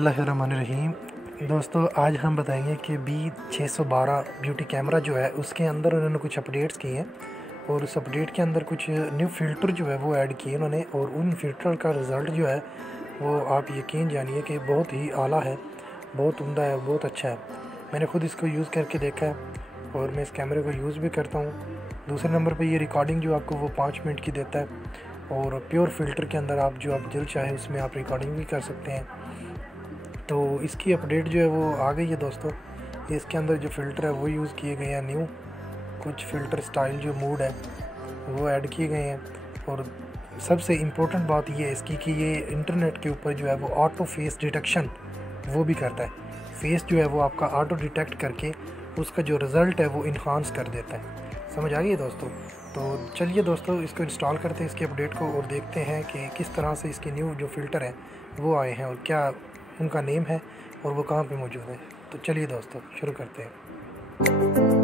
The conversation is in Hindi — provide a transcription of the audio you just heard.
बिस्मिल्लाहिर्रहमानिर्रहीम। दोस्तों आज हम बताएंगे कि B612 ब्यूटी कैमरा जो है उसके अंदर उन्होंने कुछ अपडेट्स किए हैं और उस अपडेट के अंदर कुछ न्यू फ़िल्टर जो है वो ऐड किए उन्होंने और उन फ़िल्टर का रिज़ल्ट जो है वो आप यकीन जानिए कि बहुत ही आला है, बहुत उम्दा है, बहुत अच्छा है। मैंने ख़ुद इसको यूज़ करके देखा है और मैं इस कैमरे को यूज़ भी करता हूँ। दूसरे नंबर पे ये रिकॉर्डिंग जो आपको वो 5 मिनट की देता है और प्योर फ़िल्टर के अंदर आप दिल चाहे उसमें आप रिकॉर्डिंग भी कर सकते हैं। तो इसकी अपडेट जो है वो आ गई है दोस्तों। इसके अंदर जो फ़िल्टर है वो यूज़ किए गए हैं, न्यू कुछ फ़िल्टर स्टाइल जो मूड है वो ऐड किए गए हैं। और सबसे इम्पोर्टेंट बात ये है इसकी कि ये इंटरनेट के ऊपर जो है वो ऑटो फेस डिटेक्शन वो भी करता है। फेस जो है वो आपका ऑटो डिटेक्ट करके उसका जो रिज़ल्ट है वो इन्हांस कर देता है। समझ आ गई है दोस्तों? तो चलिए दोस्तों इसको इंस्टॉल करते हैं इसकी अपडेट को और देखते हैं कि किस तरह से इसके न्यू जो फ़िल्टर हैं वो आए हैं और क्या उनका नेम है और वो कहाँ पे मौजूद है। तो चलिए दोस्तों शुरू करते हैं।